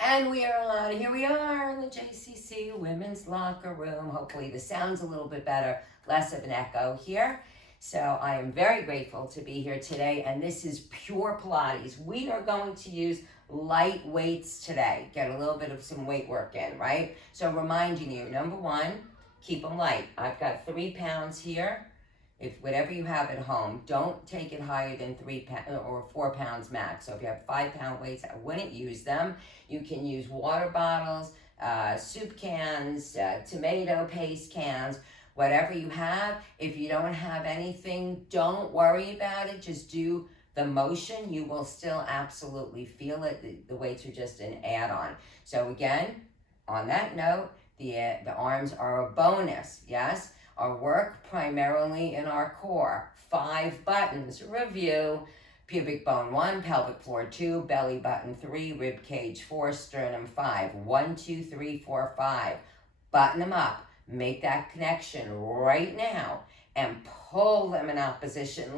And we are on. Here we are in the JCC Women's Locker Room. Hopefully, the sound's a little bit better, less of an echo here. So, I am very grateful to be here today. And this is pure Pilates. We are going to use light weights today. Get a little bit of some weight work in, right? So, reminding you, number one, keep them light. I've got 3 pounds here. If whatever you have at home, don't take it higher than 3 pounds or 4 pounds max. So if you have 5-pound weights, I wouldn't use them. You can use water bottles, soup cans, tomato paste cans, whatever you have. If you don't have anything, don't worry about it. Just do the motion. You will still absolutely feel it. The weights are just an add-on. So again, on that note, the arms are a bonus, yes? Our work primarily in our core. 5 buttons. Review. Pubic bone 1, pelvic floor 2, belly button 3, rib cage 4, sternum 5. 1, 2, 3, 4, 5. Button them up. Make that connection right now and pull them in opposition.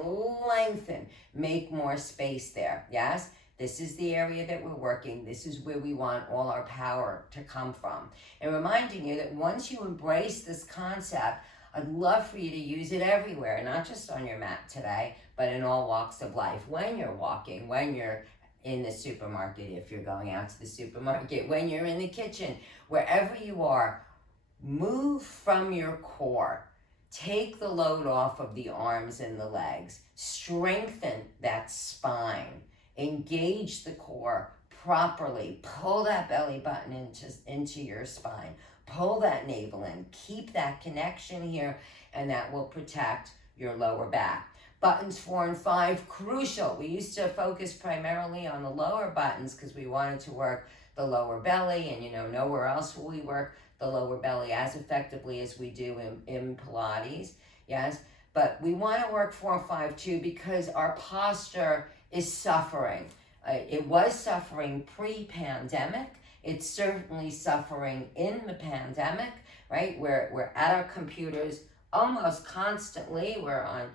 Lengthen. Make more space there. Yes? This is the area that we're working. This is where we want all our power to come from. And reminding you that once you embrace this concept, I'd love for you to use it everywhere, not just on your mat today, but in all walks of life. When you're walking, when you're in the supermarket, if you're going out to the supermarket, when you're in the kitchen, wherever you are, move from your core. Take the load off of the arms and the legs. Strengthen that spine. Engage the core properly. Pull that belly button into your spine. Pull that navel in. Keep that connection here, and that will protect your lower back. Buttons 4 and 5, crucial. We used to focus primarily on the lower buttons because we wanted to work the lower belly, and nowhere else will we work the lower belly as effectively as we do in Pilates, yes? But we want to work 4 and 5 too because our posture is suffering. It was suffering pre-pandemic. It's certainly suffering in the pandemic, right? We're at our computers almost constantly. We're on,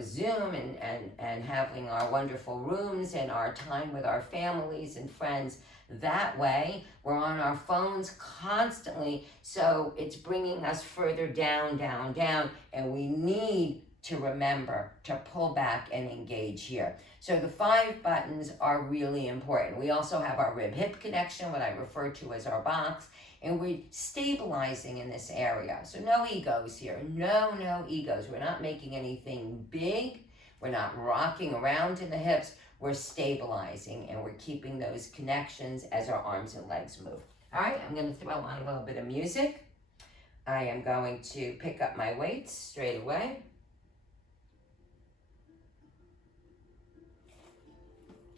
Zoom and having our wonderful rooms and our time with our families and friends that way. We're on our phones constantly. So it's bringing us further down, down, down. And we need to remember to pull back and engage here. So the 5 buttons are really important. We also have our rib-hip connection, what I refer to as our box, and we're stabilizing in this area. So no egos here. No egos. We're not making anything big. We're not rocking around in the hips. We're stabilizing, and we're keeping those connections as our arms and legs move. All right, I'm going to throw on a little bit of music. I am going to pick up my weights straight away.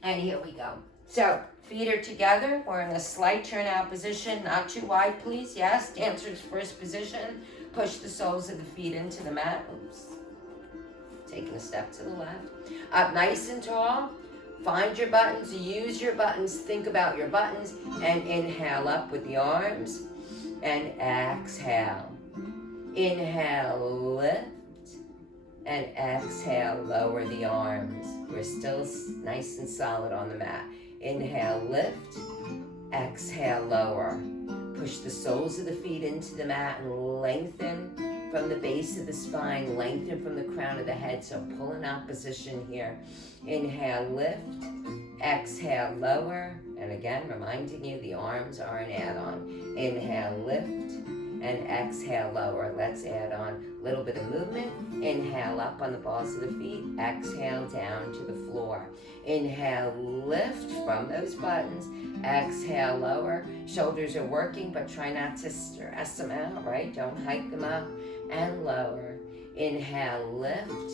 And here we go. So, feet are together. We're in a slight turnout position, not too wide, please. Yes, dancer's first position. Push the soles of the feet into the mat. Oops. Taking a step to the left. Up nice and tall. Find your buttons, use your buttons, think about your buttons, and inhale up with the arms, and exhale. Inhale, lift. And exhale, lower the arms. We're still nice and solid on the mat. Inhale, lift. Exhale, lower. Push the soles of the feet into the mat and lengthen from the base of the spine, lengthen from the crown of the head. So pull in opposition here. Inhale, lift. Exhale, lower. And again, reminding you the arms are an add-on. Inhale, lift. And exhale, lower. Let's add on a little bit of movement. Inhale up on the balls of the feet. Exhale down to the floor. Inhale, lift from those buttons. Exhale, lower. Shoulders are working, but try not to stress them out, right? Don't hike them up. And lower. Inhale, lift.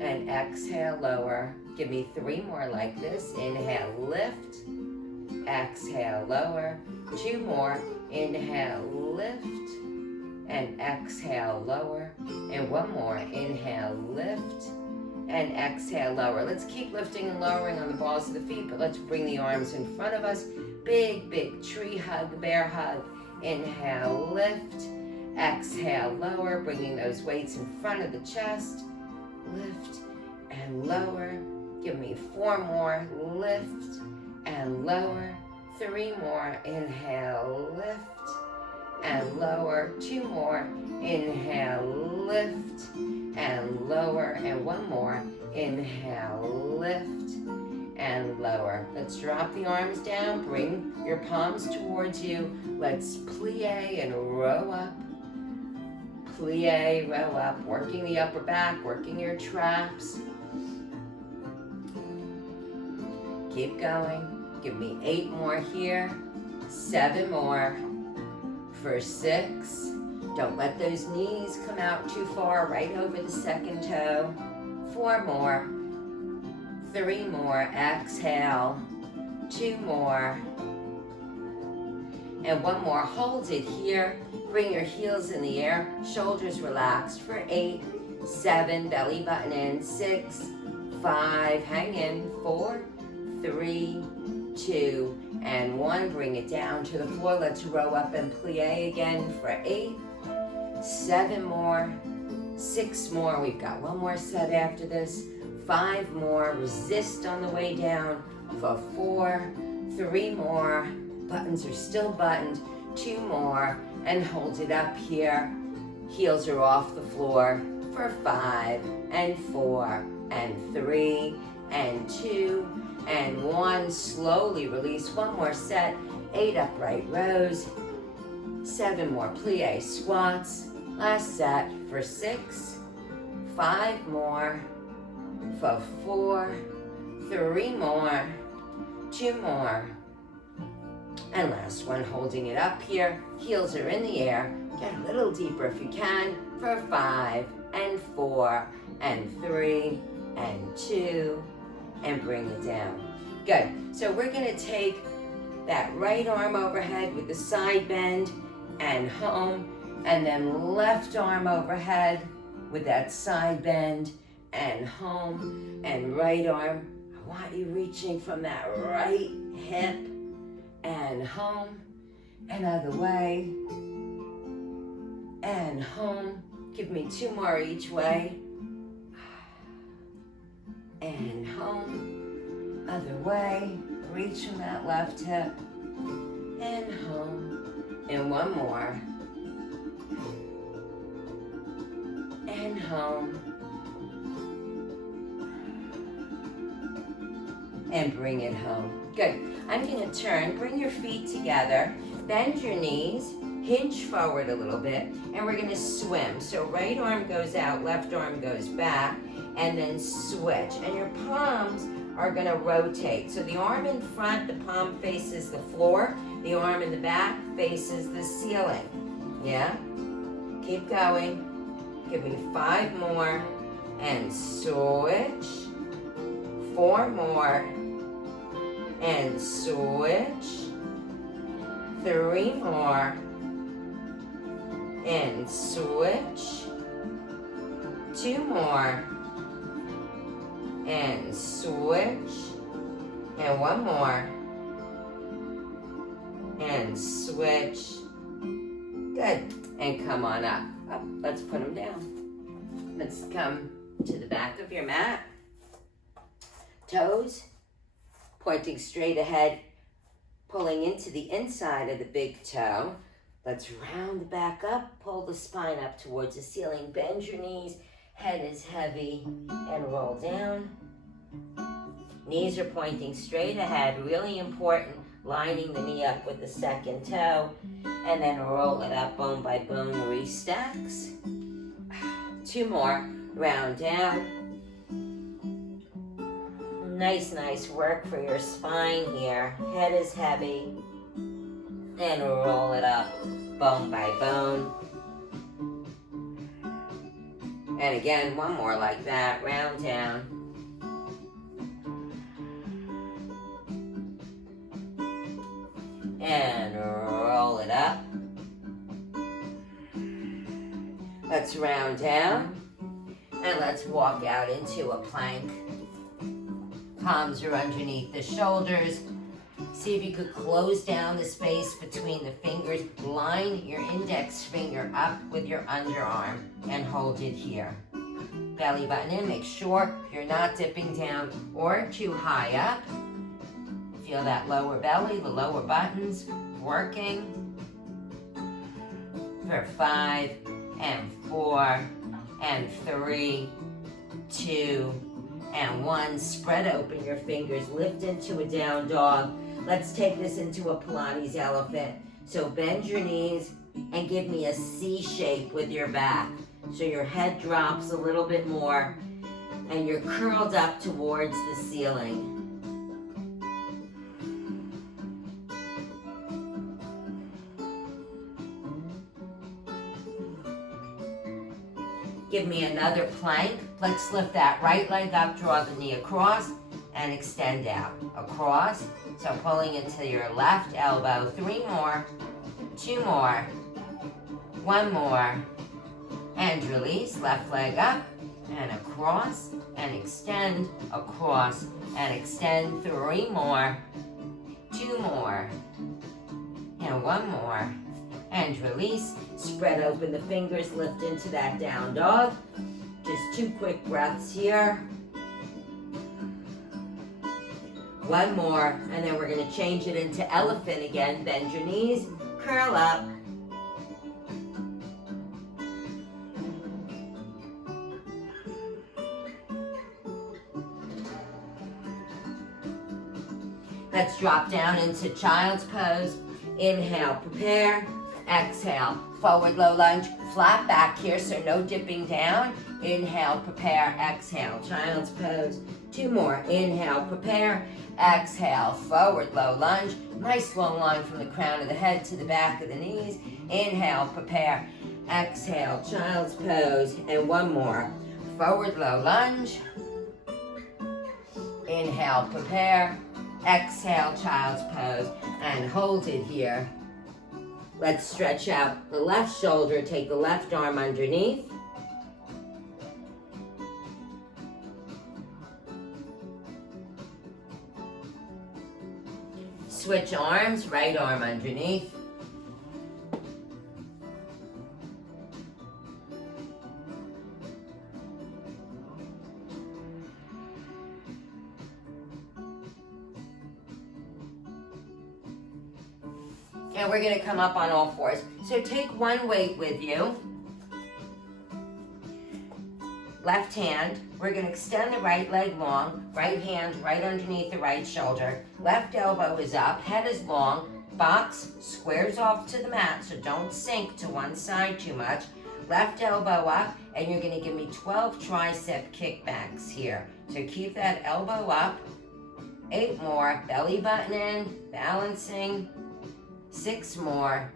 And exhale, lower. Give me 3 more like this. Inhale, lift. Exhale, lower. 2 more. Inhale, lift, and exhale, lower. And 1 more. Inhale, lift, and exhale, lower. Let's keep lifting and lowering on the balls of the feet, but let's bring the arms in front of us. Big, big tree hug, bear hug. Inhale, lift, exhale, lower, bringing those weights in front of the chest. Lift and lower. Give me 4 more. Lift and lower. 3 more, inhale, lift, and lower, 2 more, inhale, lift, and lower, and 1 more, inhale, lift, and lower. Let's drop the arms down, bring your palms towards you. Let's plie and row up. Plie, row up, working the upper back, working your traps. Keep going. Give me 8 more here, 7 more for 6. Don't let those knees come out too far, right over the second toe. 4 more, 3 more, exhale, 2 more, and 1 more. Hold it here. Bring your heels in the air, shoulders relaxed for 8, 7, belly button in, 6, 5, hang in, 4, 3, 2, and 1. Bring it down to the floor. Let's row up and plie again for 8, 7 more, 6 more. We've got 1 more set after this. 5 more. Resist on the way down for 4, 3 more. Buttons are still buttoned. 2 more, and hold it up here. Heels are off the floor for 5, and 4, and 3, and 2, and 1. Slowly release. 1 more set. 8 upright rows. 7 more plie squats. Last set for 6. 5 more for 4. 3 more. 2 more. And last one, holding it up here. Heels are in the air. Get a little deeper if you can for 5, and 4, and 3, and 2, and bring it down. Good. So we're going to take that right arm overhead with the side bend and home, and then left arm overhead with that side bend and home, and right arm. I want you reaching from that right hip and home, and other way, and home. Give me 2 more each way, and home, other way. Reach from that left hip, and home, and 1 more, and home, and bring it home. Good. I'm going to turn, bring your feet together, bend your knees, hinge forward a little bit, and we're going to swim. So right arm goes out, left arm goes back, and then switch. And your palms are going to rotate. So the arm in front, the palm faces the floor. The arm in the back faces the ceiling. Yeah? Keep going. Give me 5 more, and switch. 4 more, and switch. 3 more, and switch. 2 more, and switch. And 1 more, and switch. Good. And come on up. Up. Let's put them down. Let's come to the back of your mat. Toes pointing straight ahead, pulling into the inside of the big toe. Let's round the back up, pull the spine up towards the ceiling, bend your knees, head is heavy, and roll down. Knees are pointing straight ahead, really important, lining the knee up with the second toe, and then roll it up bone by bone, restacks. 2 more, round down. Nice work for your spine here. Head is heavy. And roll it up, bone by bone. And again, 1 more like that, round down. And roll it up. Let's round down. And let's walk out into a plank. Palms are underneath the shoulders. See if you could close down the space between the fingers. Line your index finger up with your underarm and hold it here. Belly button in. Make sure you're not dipping down or too high up. If feel that lower belly, the lower buttons working. For 5 and 4 and 3, 2 and 1. Spread open your fingers, lift into a down dog. Let's take this into a Pilates elephant. So bend your knees and give me a C shape with your back. So your head drops a little bit more and you're curled up towards the ceiling. Give me another plank. Let's lift that right leg up, draw the knee across, and extend out. Across, so pulling into your left elbow. 3 more, 2 more, 1 more, and release. Left leg up, and across, and extend, across, and extend. 3 more, 2 more, and 1 more. And release. Spread open the fingers, lift into that down dog. Just 2 quick breaths here. 1 more, and then we're gonna change it into elephant again. Bend your knees, curl up. Let's drop down into child's pose. Inhale, prepare. Exhale, forward low lunge, flat back here, so no dipping down. Inhale, prepare, exhale, child's pose. 2 more, inhale, prepare, exhale, forward low lunge. Nice long line from the crown of the head to the back of the knees. Inhale, prepare, exhale, child's pose. And 1 more, forward low lunge. Inhale, prepare, exhale, child's pose, and hold it here. Let's stretch out the left shoulder, take the left arm underneath. Switch arms, right arm underneath. And we're gonna come up on all fours. So take 1 weight with you. Left hand, we're gonna extend the right leg long, right hand right underneath the right shoulder. Left elbow is up, head is long, box squares off to the mat, so don't sink to one side too much. Left elbow up, and you're gonna give me 12 tricep kickbacks here. So keep that elbow up. 8 more, belly button in, balancing. 6 more,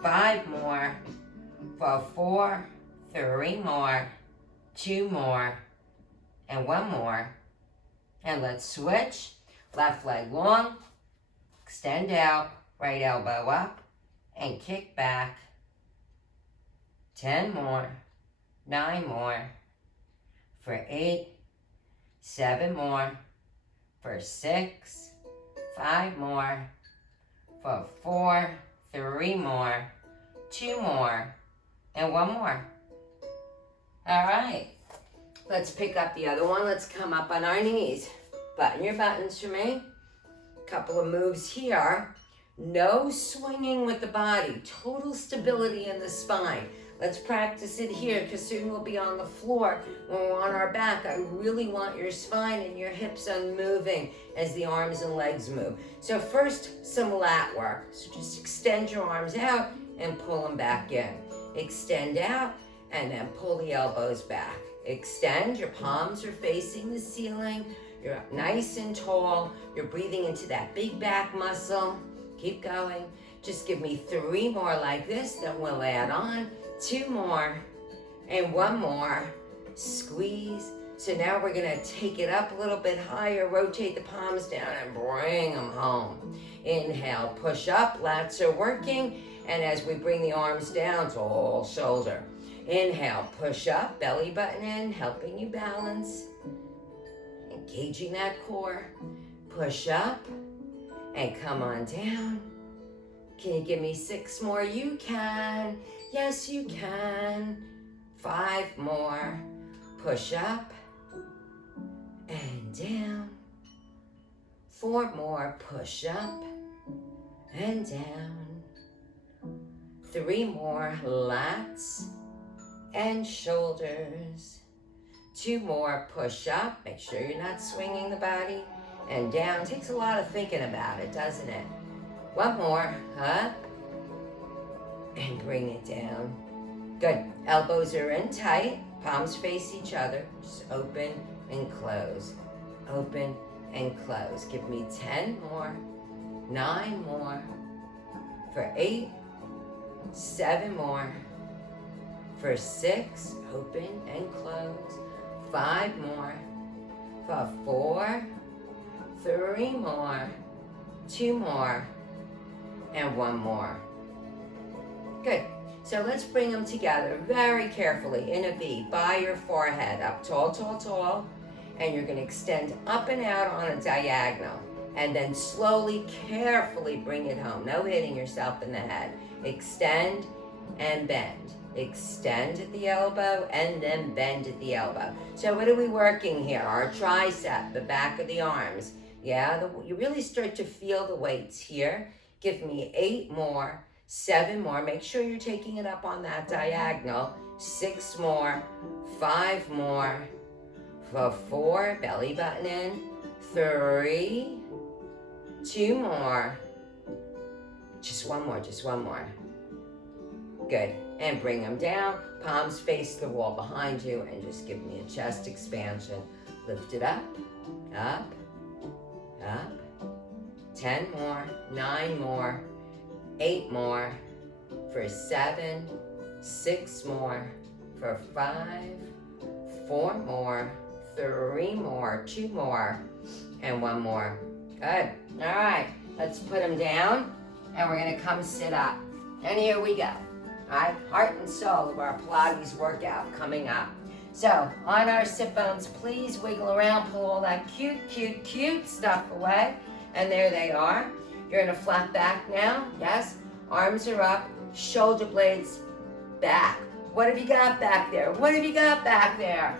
5 more, for 4, 3 more, 2 more, and 1 more. And let's switch. Left leg long, extend out, right elbow up, and kick back. 10 more, 9 more, for 8, 7 more, for 6, 5 more, for 4, 3 more, 2 more, and 1 more. All right, let's pick up the other one. Let's come up on our knees. Button your buttons for me. Couple of moves here. No swinging with the body, total stability in the spine. Let's practice it here because soon we'll be on the floor. When we're on our back, I really want your spine and your hips unmoving as the arms and legs move. So first, some lat work. So just extend your arms out and pull them back in. Extend out and then pull the elbows back. Extend, your palms are facing the ceiling. You're up nice and tall. You're breathing into that big back muscle. Keep going. Just give me 3 more like this, then we'll add on. 2 more, and 1 more. Squeeze. So now we're gonna take it up a little bit higher, rotate the palms down and bring them home. Inhale, push up, lats are working, and as we bring the arms down, to all shoulder. Inhale, push up, belly button in, helping you balance. Engaging that core. Push up, and come on down. Can you give me 6 more? You can. Yes, you can. 5 more. Push up and down. 4 more, push up and down. 3 more, lats and shoulders. 2 more, push up. Make sure you're not swinging the body. And down. Takes a lot of thinking about it, doesn't it? 1 more, up and bring it down. Good. Elbows are in tight. Palms face each other. Just open and close. Open and close. Give me 10 more. 9 more. For 8. 7 more. For 6. Open and close. 5 more. For 4. 3 more. 2 more. And 1 more. Good. So let's bring them together very carefully in a V by your forehead. Up tall, tall, tall. And you're going to extend up and out on a diagonal. And then slowly, carefully bring it home. No hitting yourself in the head. Extend and bend. Extend at the elbow and then bend at the elbow. So what are we working here? Our tricep, the back of the arms. Yeah, you really start to feel the weights here. Give me 8 more. 7 more. Make sure you're taking it up on that diagonal. 6 more. 5 more. For 4, belly button in. 3. 2 more. Just one more, just 1 more. Good. And bring them down. Palms face the wall behind you and just give me a chest expansion. Lift it up, up, up. 10 more, 9 more. 8 more, for 7, 6 more, for 5, 4 more, 3 more, 2 more, and 1 more. Good. All right, let's put them down, and we're gonna come sit up. And here we go. All right, heart and soul of our Pilates workout coming up. So on our sit bones, please wiggle around, pull all that cute stuff away, and there they are. You're in a flat back now, yes? Arms are up, shoulder blades back. What have you got back there? What have you got back there?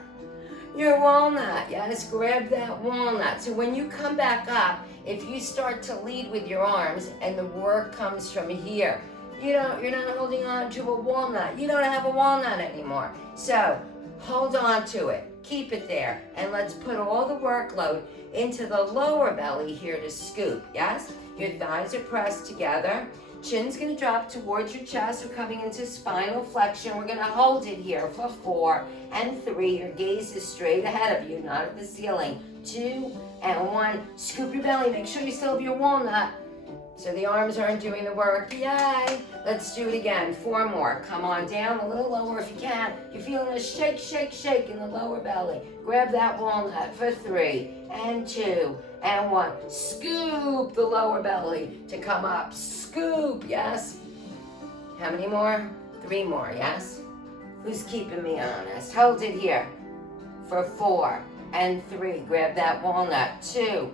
Your walnut, yes? Grab that walnut. So when you come back up, if you start to lead with your arms and the work comes from here, you're not holding on to a walnut. You don't have a walnut anymore. So hold on to it. Keep it there. And let's put all the workload into the lower belly here to scoop, yes? Your thighs are pressed together. Chin's going to drop towards your chest. We're coming into spinal flexion. We're going to hold it here for 4 and 3. Your gaze is straight ahead of you, not at the ceiling. 2 and 1. Scoop your belly. Make sure you still have your walnut so the arms aren't doing the work. Yay! Let's do it again. 4 more. Come on down a little lower if you can. You're feeling a shake in the lower belly. Grab that walnut for 3 and 2 and 1. Scoop the lower belly to come up. Scoop, yes? How many more? 3 more, yes? Who's keeping me honest? Hold it here for 4 and 3. Grab that walnut. 2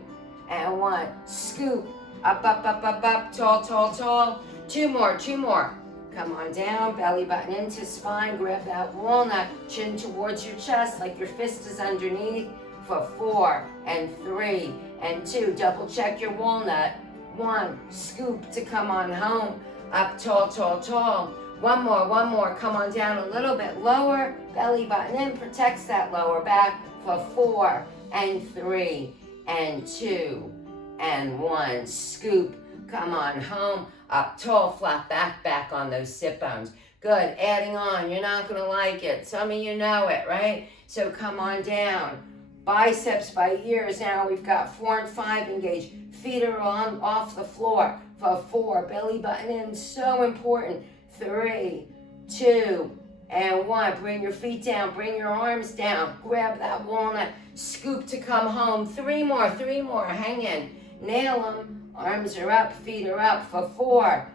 and 1. Scoop. Up, tall. 2 more. Come on down, belly button into spine. Grab that walnut, chin towards your chest like your fist is underneath for 4 and 3 and 2. Double check your walnut. 1, scoop to come on home. Up, tall. 1 more. Come on down a little bit lower. Belly button in, protects that lower back for 4 and 3 and 2 and 1. Scoop, come on home. Up tall, flat back on those sit bones. Good, adding on. You're not going to like it. Some of you know it, right? So come on down. Biceps by ears. Now we've got 4 and 5 engaged. Feet are on off the floor for 4. Belly button in, so important. 3, 2, and 1. Bring your feet down. Bring your arms down. Grab that walnut. Scoop to come home. 3 more. Hang in. Nail them. Arms are up. Feet are up for 4,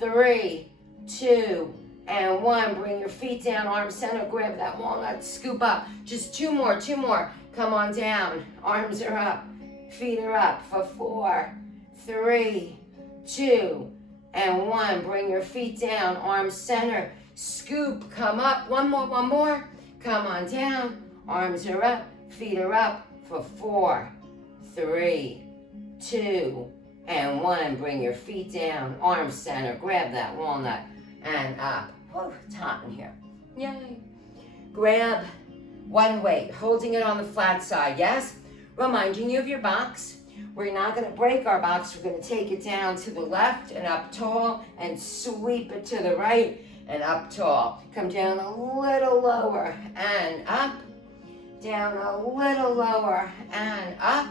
3, 2, and 1. Bring your feet down. Arms center. Grab that walnut. Scoop up. Just 2 more. Come on down. Arms are up. Feet are up for 4, 3, 2, and 1. Bring your feet down. Arms center. Scoop. Come up. 1 more. Come on down. Arms are up. Feet are up for 4, 3, 2, and 1. Bring your feet down, arms center, grab that walnut, and up. Whew, it's hot in here. Yay. Grab one weight, holding it on the flat side, yes? Reminding you of your box. We're not going to break our box. We're going to take it down to the left and up tall and sweep it to the right and up tall. Come down a little lower and up. Down a little lower and up.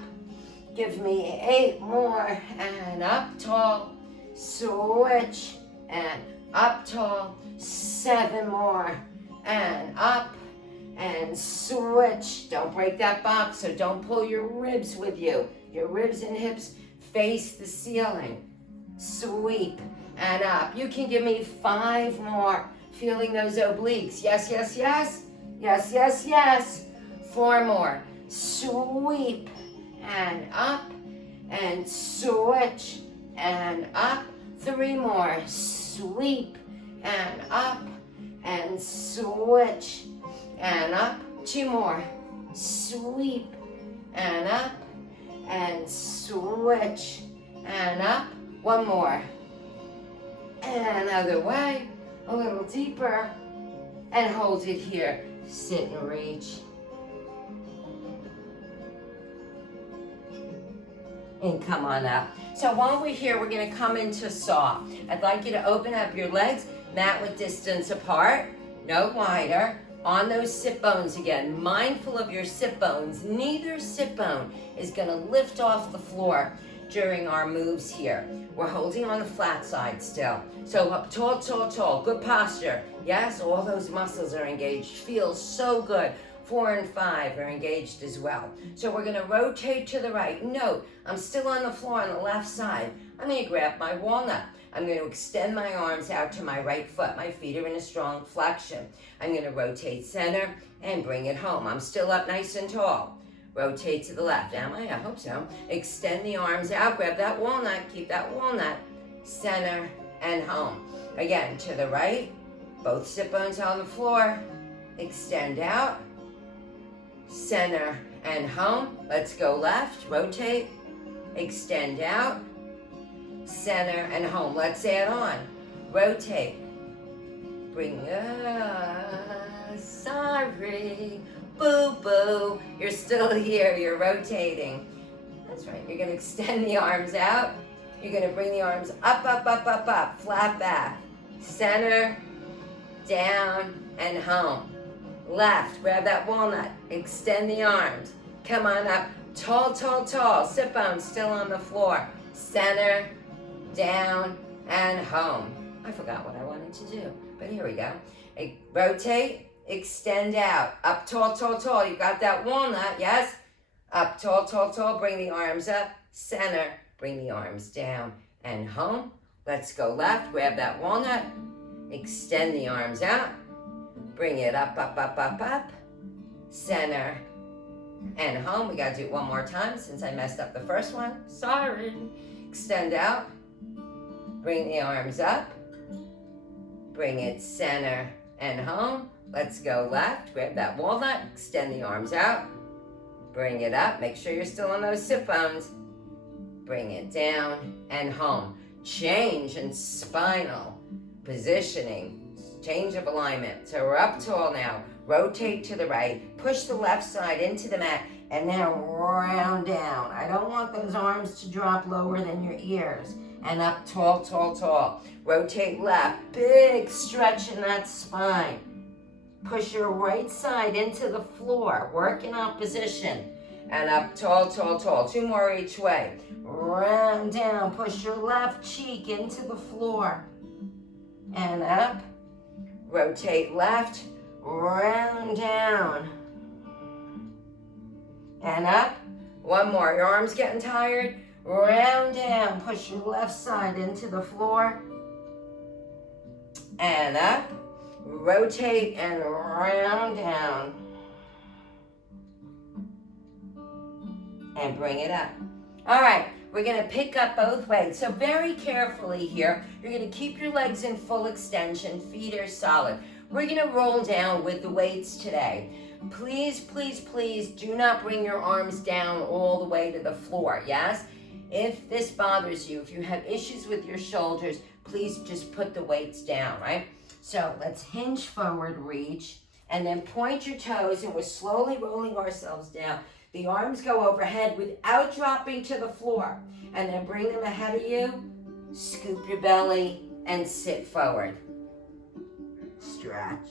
Give me 8 more and up tall. Switch and up tall. 7 more and up and switch. Don't break that box, so don't pull your ribs with you. Your ribs and hips face the ceiling. Sweep and up. You can give me 5 more. Feeling those obliques. Yes, yes, yes. Yes, yes, yes. 4 more. Sweep and up and switch and up. 3 more. Sweep and up and switch and up. 2 more. Sweep and up and switch and up. 1 more. And other way. A little deeper. And hold it here. Sit and reach. And come on up. So while we're here, we're going to come into saw. I'd like you to open up your legs, mat width distance apart, no wider. On those sit bones again, mindful of your sit bones. Neither sit bone is going to lift off the floor during our moves here. We're holding on the flat side still. So up tall, tall, tall. Good posture. Yes, all those muscles are engaged. Feels so good. 4 and 5 are engaged as well. So we're going to rotate to the right. Note, I'm still on the floor on the left side. I'm going to grab my walnut. I'm going to extend my arms out to my right foot. My feet are in a strong flexion. I'm going to rotate center and bring it home. I'm still up nice and tall. Rotate to the left. Am I? I hope so. Extend the arms out. Grab that walnut. Keep that walnut. Center and home. Again, to the right. Both sit bones on the floor. Extend out. Center and home. Let's go left. Rotate. Extend out. Center and home. Let's add on. Rotate. Bring sorry. Boo boo. You're still here. You're rotating. That's right. You're going to extend the arms out. You're going to bring the arms up, up, up, up, up. Flat back. Center. Down and home. Left. Grab that walnut. Extend the arms. Come on up. Tall, tall, tall. Sit bones still on the floor. Center. Down and home. I forgot what I wanted to do, but here we go. Rotate, extend out. Up tall, tall, tall. You got that walnut, yes? Up tall, tall, tall. Bring the arms up. Center. Bring the arms down and home. Let's go left. Grab that walnut. Extend the arms out. Bring it up, up, up, up, up. Center and home. We got to do it one more time since I messed up the first one. Sorry. Extend out. Bring the arms up. Bring it center and home. Let's go left. Grab that walnut. Extend the arms out. Bring it up. Make sure you're still on those sit bones. Bring it down and home. Change in spinal positioning. Change of alignment. So we're up tall now. Rotate to the right. Push the left side into the mat. And now round down. I don't want those arms to drop lower than your ears. And up tall, tall, tall. Rotate left. Big stretch in that spine. Push your right side into the floor. Work in opposition. And up tall, tall, tall. 2 more each way. Round down. Push your left cheek into the floor. And up. Rotate left. Round down. And up. 1 more. Your arms getting tired? Round down. Push your left side into the floor. And up. Rotate and round down. And bring it up. All right. We're going to pick up both ways. So very carefully here, you're going to keep your legs in full extension. Feet are solid. We're going to roll down with the weights today. Please, please, please do not bring your arms down all the way to the floor, yes? If this bothers you, if you have issues with your shoulders, please just put the weights down, right? So let's hinge forward, reach, and then point your toes, and we're slowly rolling ourselves down. The arms go overhead without dropping to the floor, and then bring them ahead of you, scoop your belly, and sit forward. Stretch.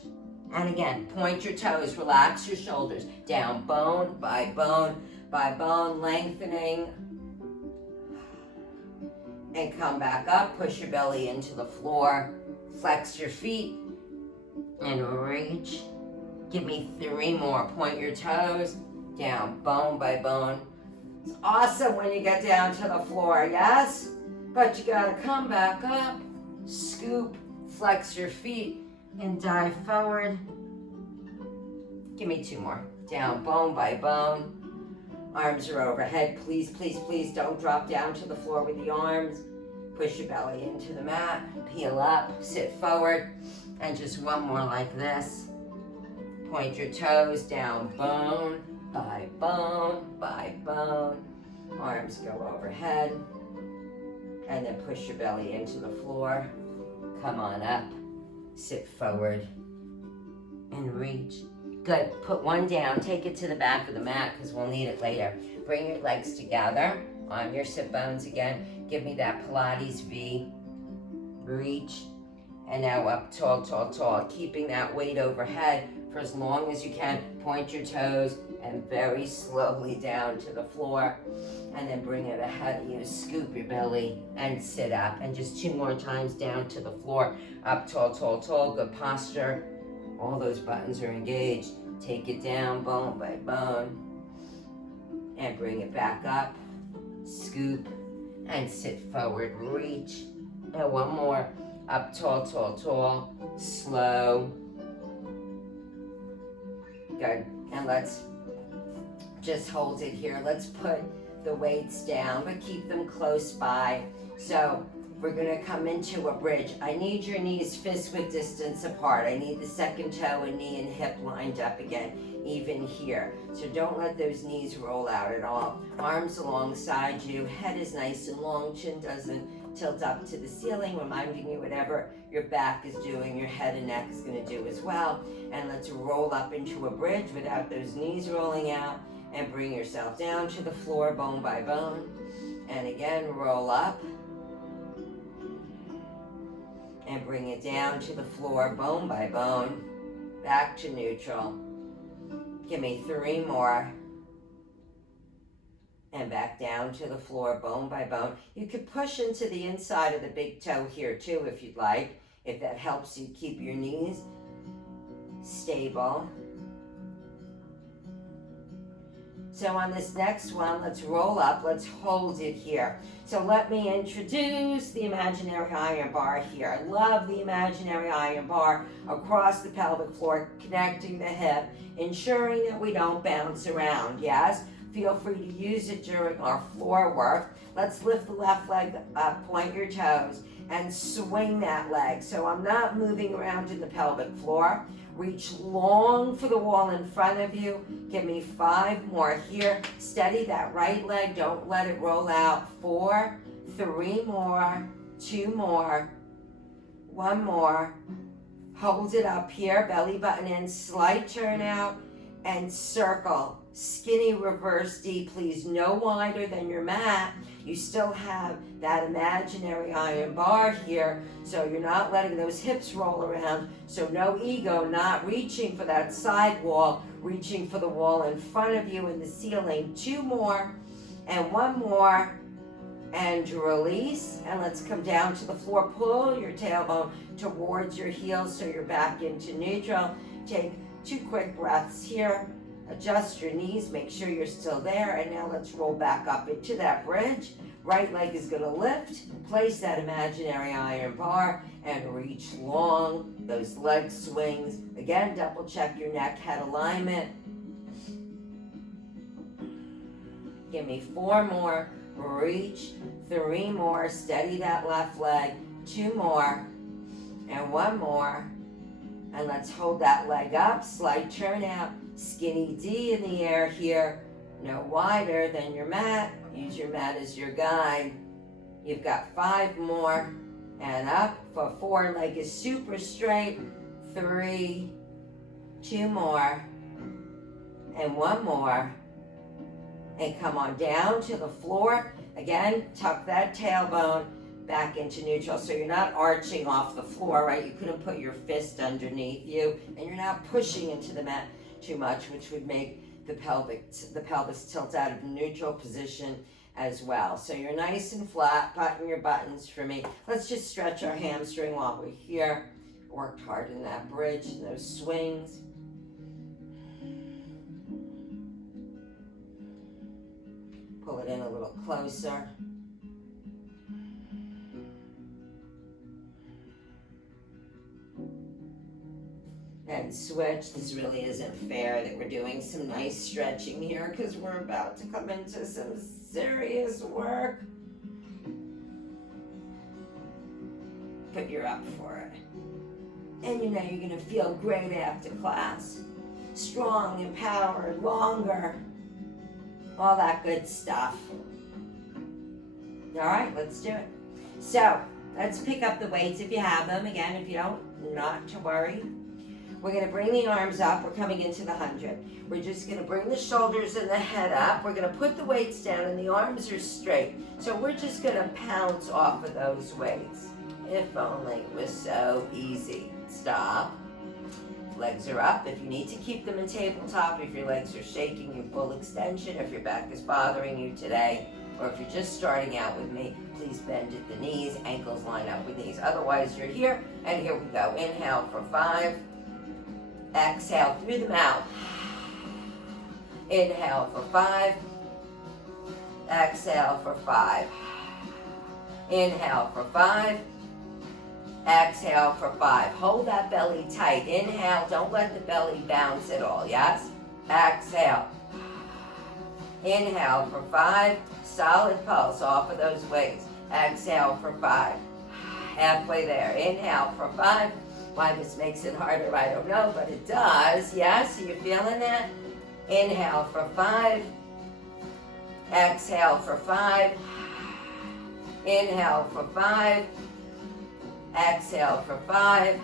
And again, point your toes, relax your shoulders, down bone by bone by bone, lengthening. And come back up, push your belly into the floor, flex your feet, and reach. Give me 3 more. Point your toes, down bone by bone. It's awesome when you get down to the floor, yes? But you gotta come back up, scoop, flex your feet, and dive forward. Give me 2 more. Down bone by bone. Arms are overhead. Please, please, please don't drop down to the floor with the arms. Push your belly into the mat. Peel up, sit forward. And just 1 more like this. Point your toes down bone by bone by bone. Arms go overhead. And then push your belly into the floor. Come on up. Sit forward. And reach. Good. Put 1 down. Take it to the back of the mat because we'll need it later. Bring your legs together on your sit bones again. Give me that Pilates V. Reach. And now up tall, tall, tall. Keeping that weight overhead for as long as you can. Point your toes and very slowly down to the floor. And then bring it ahead of you. Scoop your belly and sit up. And just 2 more times down to the floor. Up tall, tall, tall. Good posture. All those buttons are engaged. Take it down bone by bone. And bring it back up. Scoop. And sit forward. Reach. And 1 more. Up tall, tall, tall. Slow. Good. And let's just hold it here. Let's put the weights down, but keep them close by. So we're gonna come into a bridge. I need your knees fist width distance apart. I need the second toe and knee and hip lined up again, even here. So don't let those knees roll out at all. Arms alongside you, head is nice and long, chin doesn't tilt up to the ceiling, reminding you whatever your back is doing, your head and neck is gonna do as well. And let's roll up into a bridge without those knees rolling out, and bring yourself down to the floor bone by bone. And again, roll up. And bring it down to the floor, bone by bone, back to neutral. Give me 3 more. And back down to the floor, bone by bone. You could push into the inside of the big toe here too, if you'd like, if that helps you keep your knees stable. So on this next one, let's roll up, let's hold it here. So let me introduce the imaginary iron bar here. I love the imaginary iron bar across the pelvic floor, connecting the hip, ensuring that we don't bounce around, yes? Feel free to use it during our floor work. Let's lift the left leg up, point your toes, and swing that leg. So I'm not moving around in the pelvic floor. Reach long for the wall in front of you. Give me 5 more here. Steady that right leg. Don't let it roll out. 4, 3 more, 2 more, 1 more. Hold it up here. Belly button in, slight turn out, and circle. Skinny reverse D, please. No wider than your mat. You still have that imaginary iron bar here, so you're not letting those hips roll around. So no ego, not reaching for that side wall, reaching for the wall in front of you and the ceiling. 2 more, and 1 more, and release. And let's come down to the floor. Pull your tailbone towards your heels so you're back into neutral. Take 2 quick breaths here. Adjust your knees, make sure you're still there, and now let's roll back up into that bridge. Right leg is gonna lift, place that imaginary iron bar, and reach long, those leg swings. Again, double check your neck head alignment. Give me 4 more, reach, 3 more, steady that left leg, 2 more, and 1 more. And let's hold that leg up, slight turn out. Skinny D in the air here, no wider than your mat, Use your mat as your guide. You've got 5 more. And up for 4. Leg is super straight. 3. 2 more. And 1 more. And come on down to the floor. Again, tuck that tailbone back into neutral. So you're not arching off the floor, right? You couldn't put your fist underneath you. And you're not pushing into the mat too much, which would make the pelvis tilt out of neutral position as well. So you're nice and flat. Button your buttons for me. Let's just stretch our hamstring while we're here. Worked hard in that bridge, those swings. Pull it in a little closer. And switch. This really isn't fair that we're doing some nice stretching here because we're about to come into some serious work. But you're up for it. And you know you're going to feel great after class. Strong, empowered, longer. All that good stuff. All right, let's do it. So, let's pick up the weights if you have them. Again, if you don't, not to worry. We're going to bring the arms up. We're coming into the 100. We're just going to bring the shoulders and the head up. We're going to put the weights down and the arms are straight. So we're just going to pounce off of those weights. If only it was so easy. Stop. Legs are up. If you need to keep them in tabletop, if your legs are shaking, you full extension. If your back is bothering you today, or if you're just starting out with me, please bend at the knees. Ankles line up with knees. Otherwise, you're here. And here we go. Inhale for 5. Exhale through the mouth. Inhale for 5. Exhale for 5. Inhale for 5. Exhale for 5. Hold that belly tight. Inhale. Don't let the belly bounce at all. Yes? Exhale. Inhale for 5. Solid pulse off of those weights. Exhale for 5. Halfway there. Inhale for 5. Why this makes it harder, I don't know, but it does. Yes? Are you feeling that? Inhale for 5. Exhale for 5. Inhale for 5. Exhale for 5.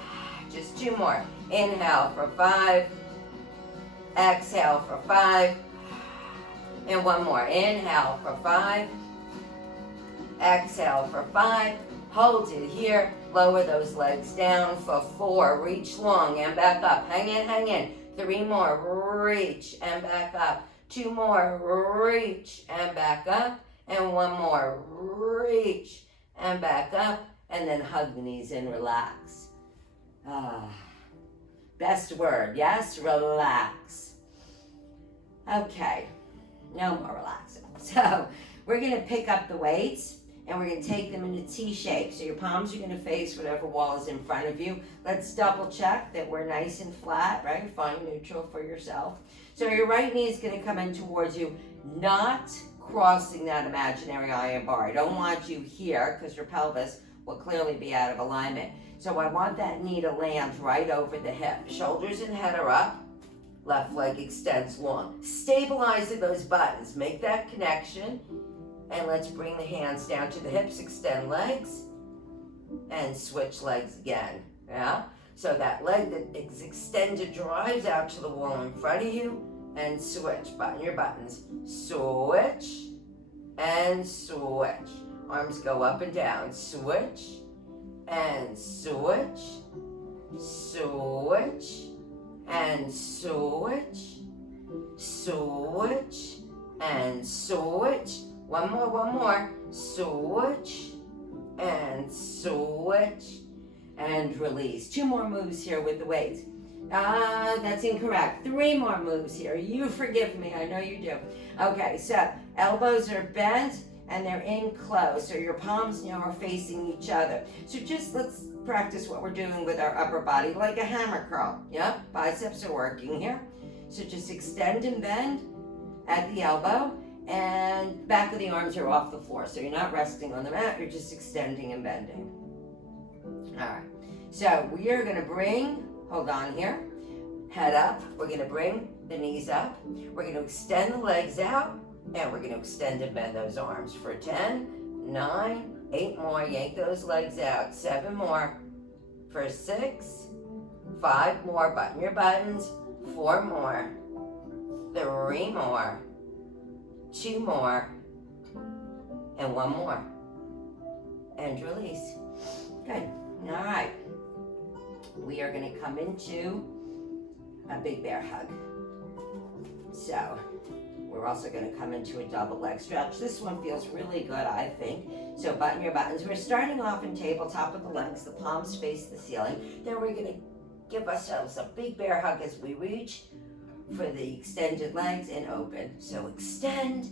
Just 2 more. Inhale for 5. Exhale for 5. And 1 more. Inhale for 5. Exhale for 5. Hold it here. Lower those legs down for 4. Reach long and back up. Hang in, hang in. 3 more. Reach and back up. 2 more. Reach and back up. And 1 more. Reach and back up. And then hug the knees and relax. Best word, yes? Relax. Okay. No more relaxing. So we're going to pick up the weights. And we're going to take them into T shape. So your palms are going to face whatever wall is in front of you. Let's double check that we're nice and flat, right? Find neutral for yourself. So your right knee is going to come in towards you, not crossing that imaginary iron bar. I don't want you here because your pelvis will clearly be out of alignment. So I want that knee to land right over the hip. Shoulders and head are up. Left leg extends long. Stabilizing those buttons. Make that connection. And let's bring the hands down to the hips, extend legs, and switch legs again, yeah? So that leg that is extended drives out to the wall in front of you, and switch, button your buttons. Switch, and switch. Arms go up and down, switch, and switch, switch, and switch, switch, and switch. 1 more, 1 more. Switch, and switch, and release. 2 more moves here with the weights. That's incorrect. 3 more moves here. You forgive me, I know you do. Okay, so elbows are bent and they're in close, so your palms now are facing each other. So just let's practice what we're doing with our upper body, like a hammer curl. Yep, biceps are working here. So just extend and bend at the elbow. And back of the arms are off the floor. So you're not resting on the mat, you're just extending and bending. All right. So we are going to bring, hold on here, head up. We're going to bring the knees up. We're going to extend the legs out. And we're going to extend and bend those arms for 10, 9, 8 more. Yank those legs out. 7 more for 6, 5 more. Button your buttons. 4 more. 3 more. 2 more. And 1 more. And release. Good. All right. We are going to come into a big bear hug. So we're also going to come into a double leg stretch. This one feels really good, I think. So button your buttons. We're starting off in tabletop with the legs. The palms face the ceiling. Then we're going to give ourselves a big bear hug as we reach for the extended legs and open. So extend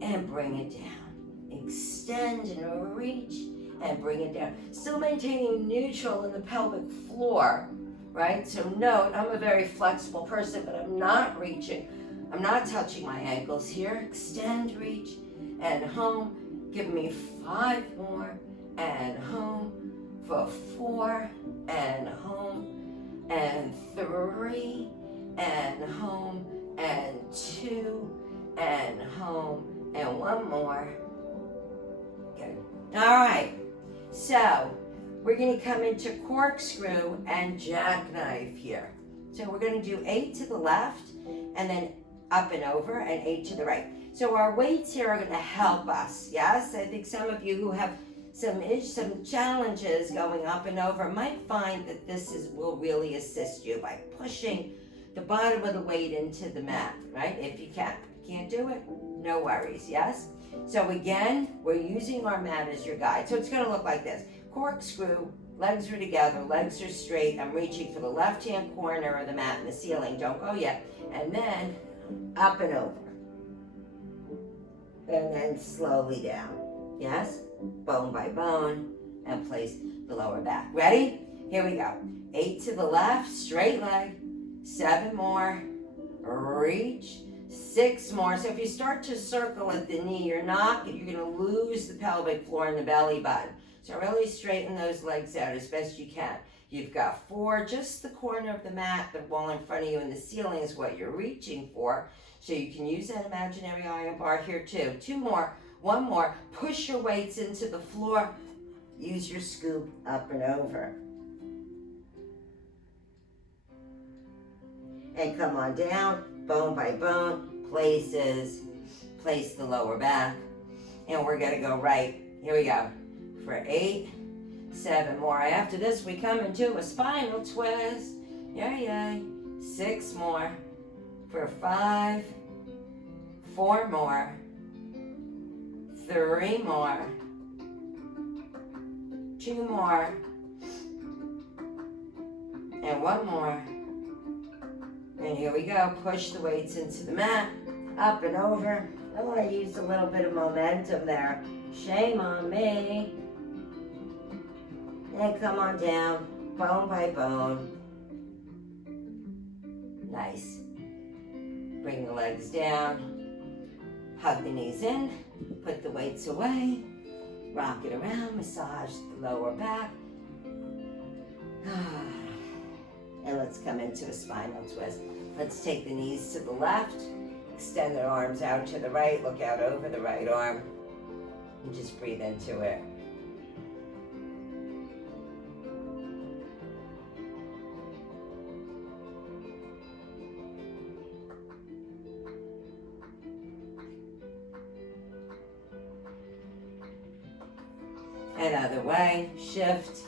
and bring it down. Extend and reach and bring it down. Still maintaining neutral in the pelvic floor, right? So note, I'm a very flexible person, but I'm not reaching. I'm not touching my ankles here. Extend, reach, and home. Give me 5 more, and home for 4, and home, and 3, and home, and 2, and home, and 1 more. Good. All right. So we're going to come into corkscrew and jackknife here. So we're going to do 8 to the left, and then up and over, and 8 to the right. So our weights here are going to help us. Yes, I think some of you who have some challenges going up and over might find that will really assist you by pushing the bottom of the weight into the mat, right? If you can. If you can't do it, no worries. Yes. So again, we're using our mat as your guide. So it's going to look like this: corkscrew. Legs are together, legs are straight. I'm reaching for the left-hand corner of the mat and the ceiling. Don't go yet. And then up and over. And then slowly down. Yes? Bone by bone. And place the lower back. Ready? Here we go. 8 to the left, straight leg. 7 more. Reach. 6 more. So if you start to circle at the knee, you're going to lose the pelvic floor and the belly button. So really straighten those legs out as best you can. You've got 4, just the corner of the mat, the wall in front of you, and the ceiling is what you're reaching for. So you can use that imaginary iron bar here too. 2 more, 1 more. Push your weights into the floor. Use your scoop up and over. And come on down, bone by bone, place the lower back. And we're gonna go right. Here we go. For 8, 7 more. After this, we come into a spinal twist. Yay, yay. 6 more. For 5, 4 more. 3 more. 2 more. And 1 more. And here we go. Push the weights into the mat. Up and over. Oh, I used a little bit of momentum there. Shame on me. And come on down, bone by bone. Nice. Bring the legs down. Hug the knees in. Put the weights away. Rock it around. Massage the lower back. And let's come into a spinal twist. Let's take the knees to the left. Extend the arms out to the right. Look out over the right arm. And just breathe into it. And other way, shift.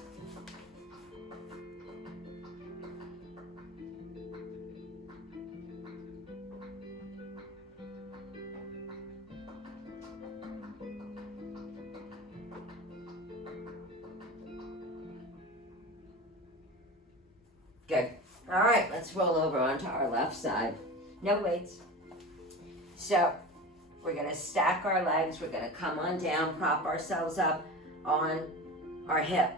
Good. All right, let's roll over onto our left side. No weights. So we're going to stack our legs. We're going to come on down, prop ourselves up on our hip,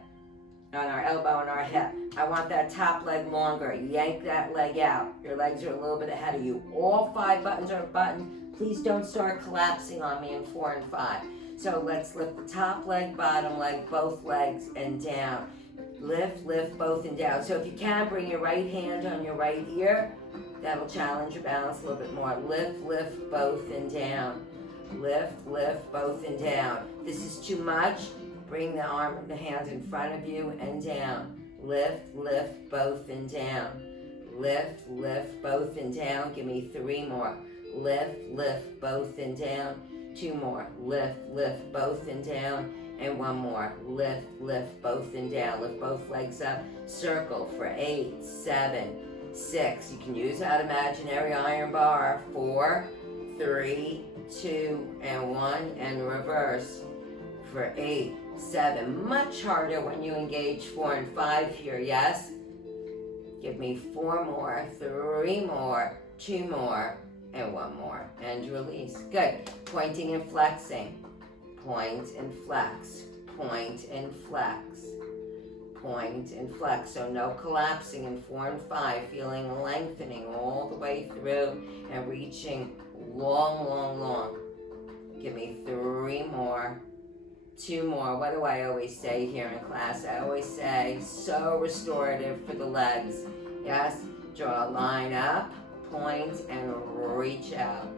on our elbow and our hip. I want that top leg longer. Yank that leg out. Your legs are a little bit ahead of you. All 5 buttons are buttoned. Please don't start collapsing on me in 4 and 5. So let's lift the top leg, bottom leg, both legs, and down. Lift, lift, both and down. So if you can, bring your right hand on your right ear. That'll challenge your balance a little bit more. Lift, lift, both and down. lift, lift, both and down. This is too much. Bring the arm and the hand in front of you and down. Lift, lift, both and down. Lift, lift, both and down. Give me 3 more. Lift, lift, both and down. 2 more. Lift, lift, both and down. And 1 more. Lift, lift, both and down. Lift both legs up. Circle for 8, 7, 6. You can use that imaginary iron bar. 4, 3, 2, and 1. And reverse for 8, 7. Much harder when you engage 4 and 5 here, yes? Give me 4 more, 3 more, 2 more, and 1 more. And release. Good. Pointing and flexing. Point and flex. Point and flex. Point and flex. So no collapsing in 4 and 5. Feeling lengthening all the way through and reaching long, long, long. Give me 3 more. 2 more. What do I always say here in class? I always say, so restorative for the legs. Yes? Draw a line up, point, and reach out.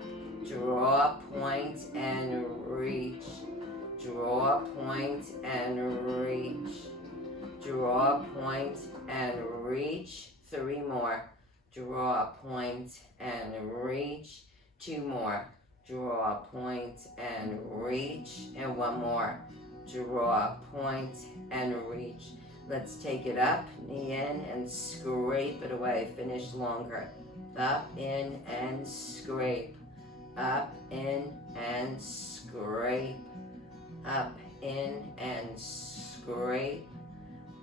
Draw, point, and reach. Draw, point, and reach. Draw, point, and reach. 3 more. Draw, point, and reach. 2 more. Draw, point, and reach. And 1 more. Draw, point, and reach. Let's take it up, knee in, and scrape it away. Finish longer. Up, in, and scrape. Up, in, and scrape. Up, in, and scrape.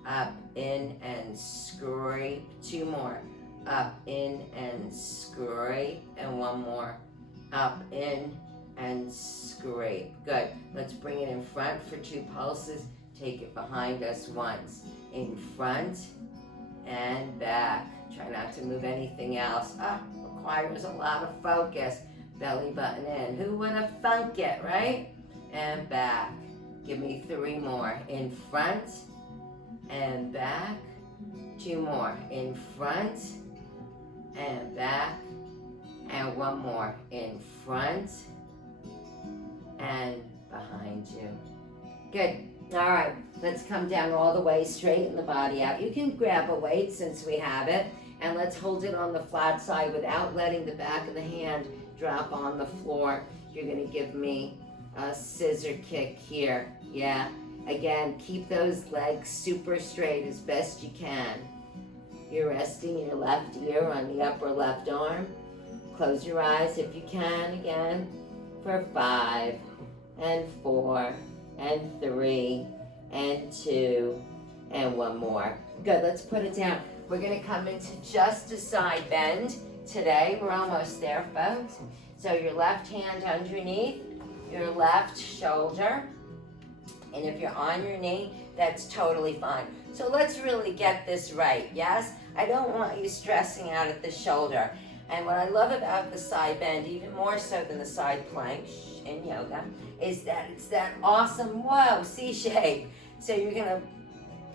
Up, in, and scrape. 2 more. Up, in, and scrape. And 1 more. Up, in, and scrape. Good. Let's bring it in front for 2 pulses. Take it behind us once. In front and back. Try not to move anything else. Requires a lot of focus. Belly button in. Who would have thunk it, right? And back. Give me 3 more. In front and back. 2 more. In front and back. And 1 more. In front and behind you. Good. All right, let's come down all the way, straighten the body out. You can grab a weight since we have it, and let's hold it on the flat side without letting the back of the hand drop on the floor. You're gonna give me a scissor kick here. Yeah, again, keep those legs super straight as best you can. You're resting your left ear on the upper left arm. Close your eyes if you can again for 5 and 4 and 3 and 2 and 1 more. Good, let's put it down. We're gonna come into just a side bend today. We're almost there, folks. So your left hand underneath your left shoulder. And if you're on your knee, that's totally fine. So let's really get this right, yes? I don't want you stressing out at the shoulder. And what I love about the side bend, even more so than the side plank in yoga, is that it's that awesome, whoa, C shape. So you're gonna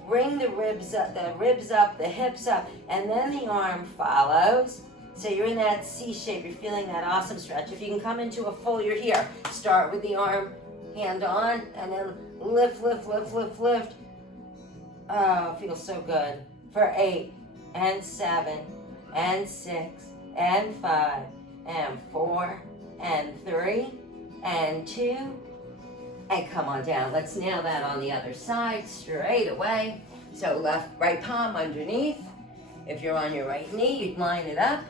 bring the ribs up, the hips up, and then the arm follows. So you're in that C shape, you're feeling that awesome stretch. If you can come into a full, you're here. Start with the arm, hand on, and then lift, lift, lift, lift, lift. Oh, feels so good. For 8, and 7, and 6, and 5, and 4, and 3, and 2, and come on down. Let's nail that on the other side, straight away. So right palm underneath. If you're on your right knee, you'd line it up.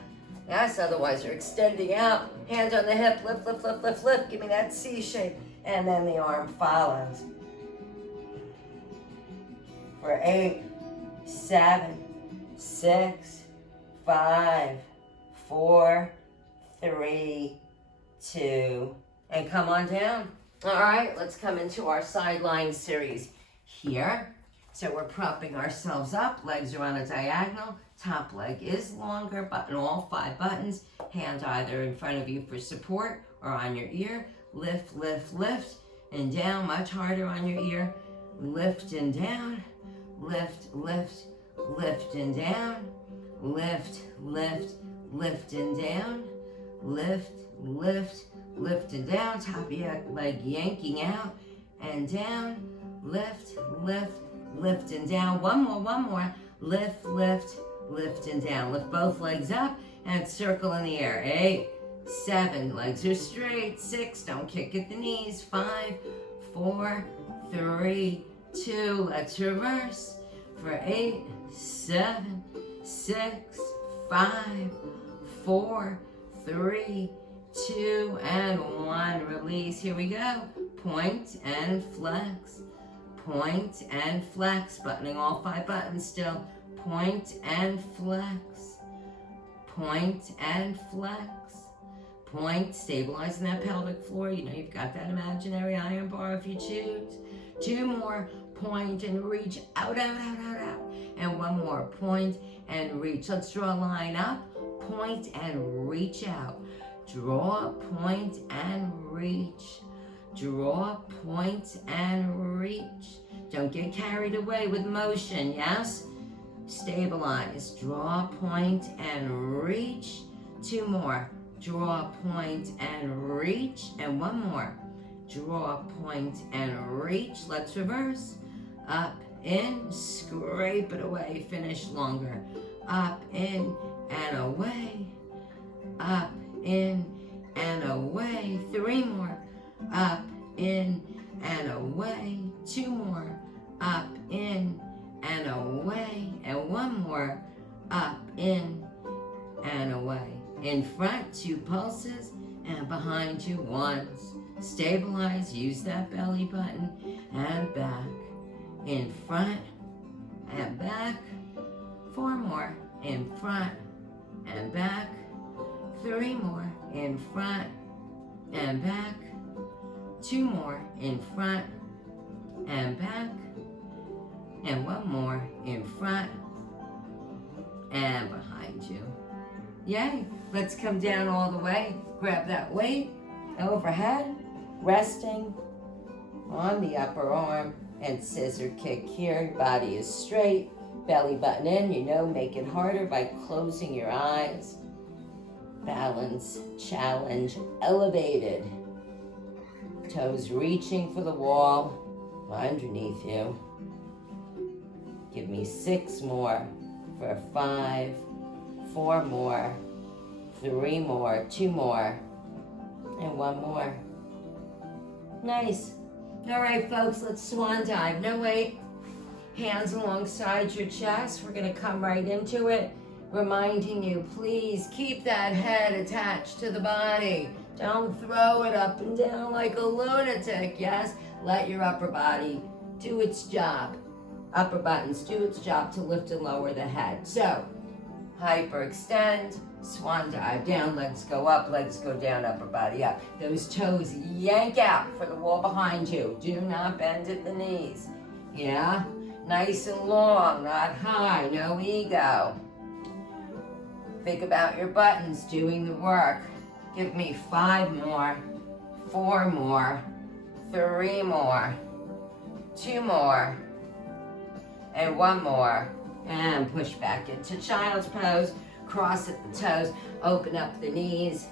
Yes, otherwise you're extending out. Hand on the hip, lift, lift, lift, lift, lift. Give me that C shape. And then the arm follows. For 8, 7, 6, 5, 4, 3, 2, and come on down. All right, let's come into our sideline series here. So we're propping ourselves up, legs are on a diagonal, top leg is longer, button all 5 buttons, hand either in front of you for support or on your ear, lift, lift, lift, and down, much harder on your ear, lift and down, lift, lift, lift and down, lift, lift, lift and down, lift, lift, lifting down, top of your leg yanking out, and down, lift, lift, lift and down. One more, lift, lift, lift and down. Lift both legs up and circle in the air. 8, 7, legs are straight. 6, don't kick at the knees. 5, 4, 3, 2, let's reverse for 8, 7, 6, 5, 4, 3, 2, and 1. Release. Here we go. Point and flex. Point and flex. Buttoning all 5 buttons still. Point and flex. Point and flex. Point. Stabilizing that pelvic floor. You know you've got that imaginary iron bar if you choose. 2 more. Point and reach out, out, out, out, out. And 1 more. Point and reach. Let's draw a line up. Point and reach out. Draw, point, and reach. Draw, point, and reach. Don't get carried away with motion, yes? Stabilize. Draw, point, and reach. 2 more. Draw, point, and reach. And 1 more. Draw, point, and reach. Let's reverse. Up, in, scrape it away. Finish longer. Up, in, and away. Up, in, and away. 3 more. Up, in, and away. 2 more. Up, in, and away. And 1 more. Up, in, and away. In front, 2 pulses, and behind 2 ones. Stabilize, use that belly button, and back. In front, and back. 4 more. In front, and back. 3 more. In front, and back. 2 more. In front, and back. And 1 more. In front, and behind you. Yay. Let's come down all the way. Grab that weight overhead, resting on the upper arm, and scissor kick here. Your body is straight, belly button in. You know, make it harder by closing your eyes. Balance, challenge, elevated. Toes reaching for the wall underneath you. Give me 6 more for 5, 4 more, 3 more, 2 more, and 1 more. Nice. All right, folks, let's swan dive. No weight. Hands alongside your chest. We're going to come right into it. Reminding you, please keep that head attached to the body. Don't throw it up and down like a lunatic, yes? Let your upper body do its job. Upper buttons do its job to lift and lower the head. So, hyperextend, swan dive, down, legs go up, legs go down, upper body up. Those toes yank out for the wall behind you. Do not bend at the knees. Yeah? Nice and long, not high, no ego. Think about your buttons doing the work. Give me 5 more, 4 more, 3 more, 2 more, and 1 more. And push back into child's pose. Cross at the toes, open up the knees.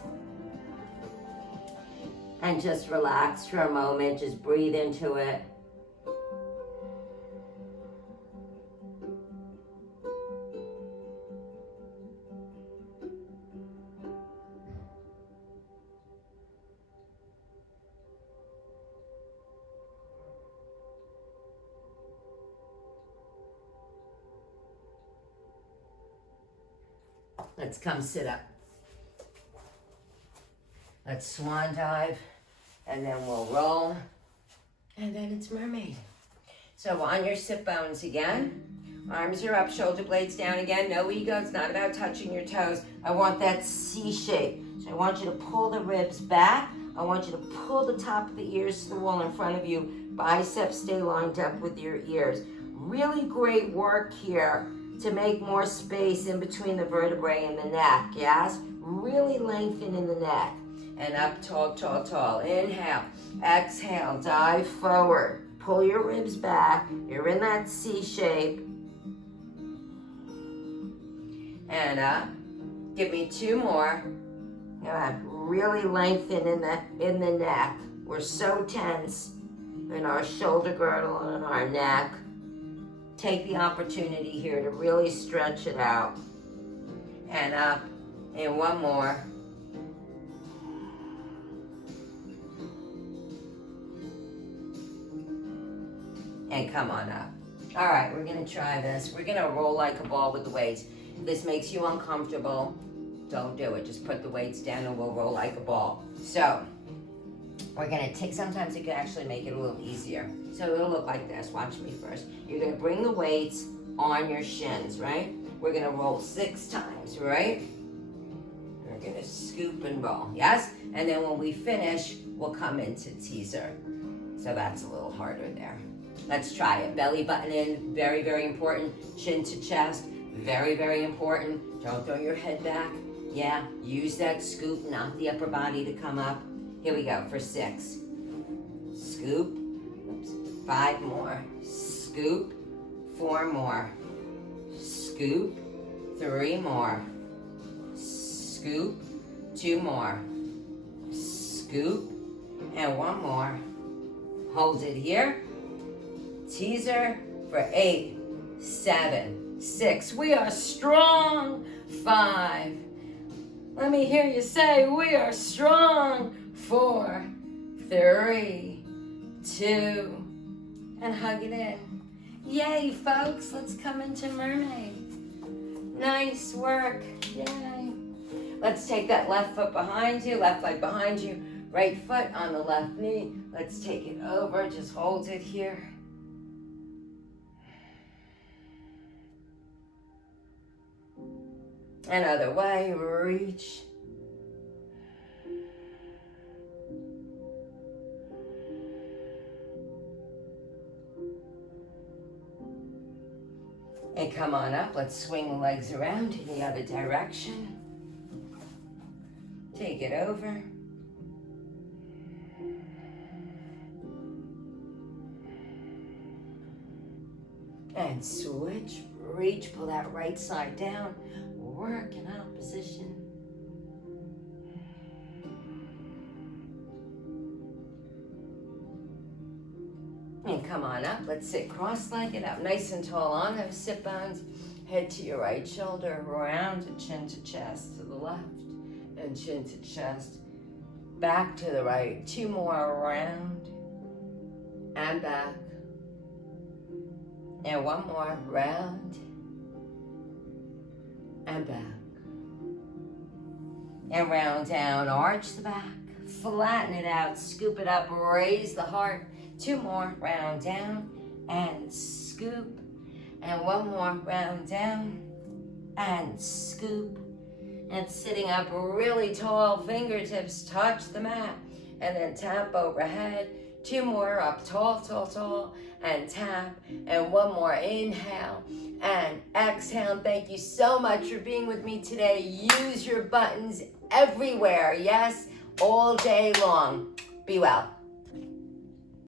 And just relax for a moment, just breathe into it. Let's come sit up. Let's swan dive, and then we'll roll, and then it's mermaid. So on your sit bones again. Arms are up, shoulder blades down again. No ego, it's not about touching your toes. I want that C shape. So I want you to pull the ribs back. I want you to pull the top of the ears to the wall in front of you. Biceps stay lined up with your ears. Really great work here to make more space in between the vertebrae and the neck, yes? Really lengthen in the neck. And up tall, tall, tall. Inhale, exhale, dive forward. Pull your ribs back. You're in that C shape. And up. Give me 2 more. Good. really lengthen in the neck. We're so tense in our shoulder girdle and our neck. Take the opportunity here to really stretch it out. And up, and one more. And come on up. All right, we're gonna try this. We're gonna roll like a ball with the weights. If this makes you uncomfortable, don't do it. Just put the weights down and we'll roll like a ball. So, we're gonna take, sometimes it can actually make it a little easier. So it'll look like this, watch me first. You're gonna bring the weights on your shins, right? We're gonna roll 6 times, right? We're gonna scoop and roll, yes? And then when we finish, we'll come into teaser. So that's a little harder there. Let's try it. Belly button in, very, very important. Chin to chest, very, very important. Don't throw your head back. Yeah, use that scoop, not the upper body to come up. Here we go for 6. Scoop. Oops. 5 more. Scoop. 4 more. Scoop. 3 more. Scoop. 2 more. Scoop. And 1 more. Hold it here. Teaser for 8, 7, 6. We are strong. 5. Let me hear you say, we are strong. 4, 3, 2, and hug it in. Yay, folks, let's come into mermaid. Nice work, yay. Let's take that left foot behind you, left leg behind you, right foot on the left knee. Let's take it over, just hold it here. Another way, reach. And come on up, let's swing the legs around in the other direction. Take it over. And switch, reach, pull that right side down. Work in opposition. And come on up, let's sit cross-legged up, nice and tall on those sit bones. Head to your right shoulder, around and chin to chest to the left, and chin to chest. Back to the right, 2 more around, and back. And 1 more, round, and back. And round down, arch the back, flatten it out, scoop it up, raise the heart. 2 more, round down, and scoop. And 1 more, round down, and scoop. And sitting up really tall, fingertips touch the mat. And then tap overhead. 2 more up, tall, tall, tall, and tap. And 1 more, inhale and exhale. Thank you so much for being with me today. Use your buttons everywhere, yes, all day long. Be well.